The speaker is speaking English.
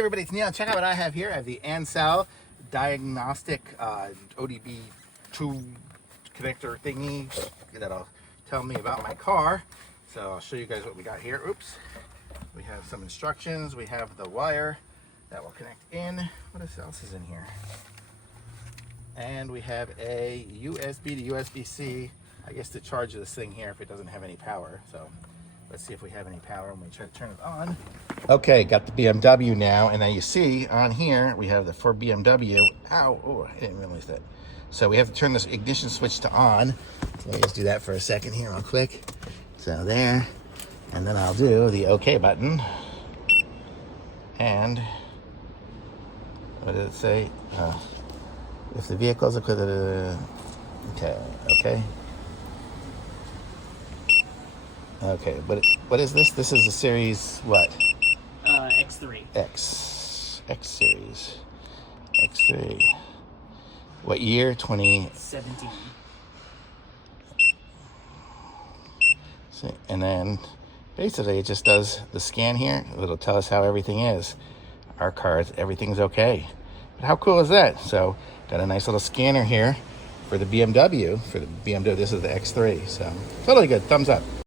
everybody, it's Neil. Check out what I have here. I have the ANCEL Diagnostic ODB2 connector thingy that'll tell me about my car. So I'll show you guys what we got here. Oops. We have some instructions. We have the wire that will connect in. What else is in here? And we have a USB to USB-C, I guess, to charge this thing here if it doesn't have any power. So let's see if we have any power when we try to turn it on. Okay, got the BMW now, and now you see on here we have the for BMW. Ow, oh, I didn't realize that. So we have to turn this ignition switch to on. So let me just do that for a second here real quick. So there, and then I'll do the OK button. And what did it say? If the vehicle's equipped, okay. Okay, but what is this? This is a series what? X3. X series. X3. What year? 2017. And then basically it just does the scan here. It'll tell us how everything is. Our cars, everything's okay. But how cool is that? So got a nice little scanner here for the BMW. This is the X3. So totally good. Thumbs up.